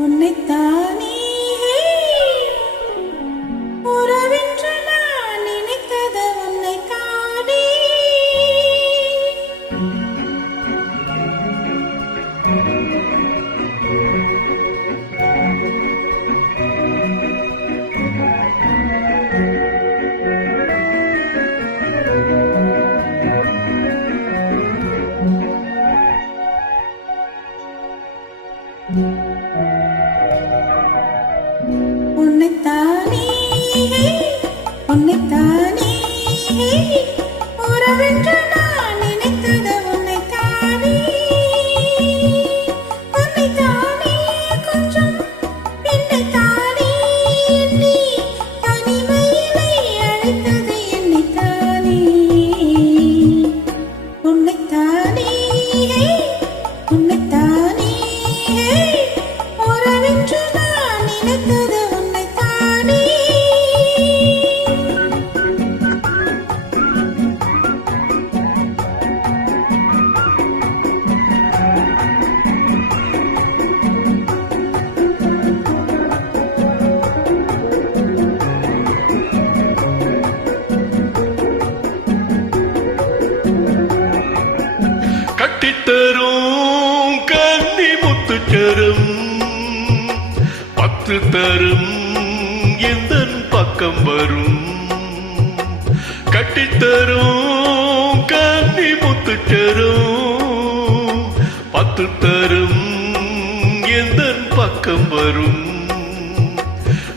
உன்னைத்தானே உறவென்று நான் நினைத்தது உன்னைத்தானே. உன்னைத்தானே உன்னைத்தானே உறவென்று நான் நினைத்தது உன்னைத்தானே. உன்னைத்தானே கொஞ்சம் என்னைத்தானே எண்ணி தனிமையிலே அழைத்தது என்னைத்தானே. உன்னைத்தானே உன்னைத்தானே உறவென்று நான் நினைத்தது உன்னைத்தானே. கட்டித்தரும் கன்னி முத்துச்சரம் 10 தரும் எந்தன் பக்கம் வரும். கட்டித்தரும் கன்னி முத்துச்சரம் 10 தரும் எந்தன் பக்கம் வரும்.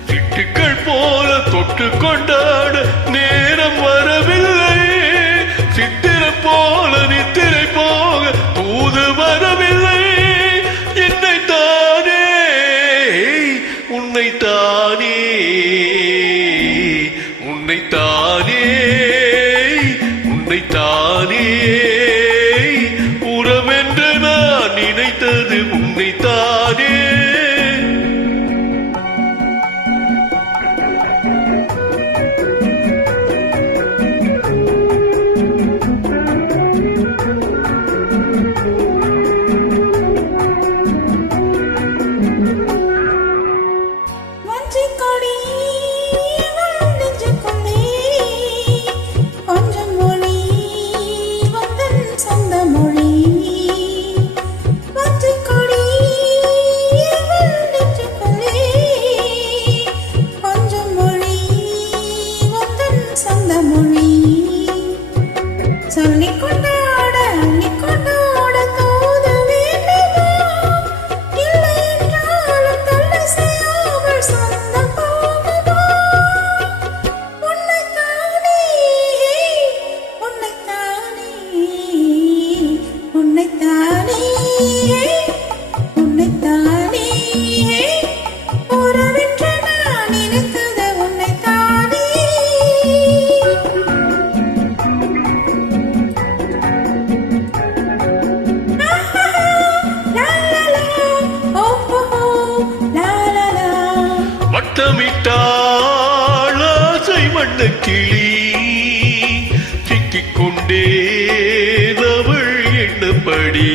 சிட்டுக்கள் போல தொட்டு கொண்டாட நேரம் வரவில்லை. சித்திரம் போல நித்திரை போக தூது வரவில்லை. என்னைத்தானே உன்னைத்தானே உன்னைத்தானே உன்னைத்தானே உறவென்று நான் நினைத்தது உன்னைத்தானே. சொல்லிக் கொண்டாட அள்ளிக் கொண்டாட தோத வேண்டுமா? இல்லை என்றாலும் தொல்லை செய்யாமல் சொந்தம் போகுமா? உன்னைத்தானே உன்னைத்தானே உன்னைத்தானே உன்னைத்தானே உறவென்று நான் நினைத்தது உன்னைத்தானே. வட்டமிட்டாள் ஆசை வண்ணக்கிளி சிக்கிக் கொண்டே அவள் எண்ணப்படி.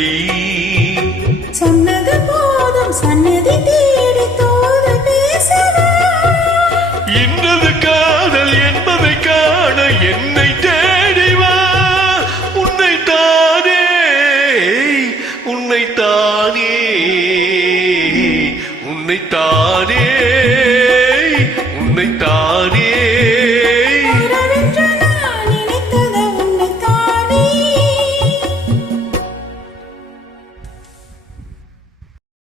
சொன்னது போதும் சன்னதி தேடி தோது பேசவா? இன்னது காதல் என்பதை காண என்னை தேடிவா. உன்னைத்தானே உன்னைத்தானே உன்னைத்தானே உன்னைத்தானே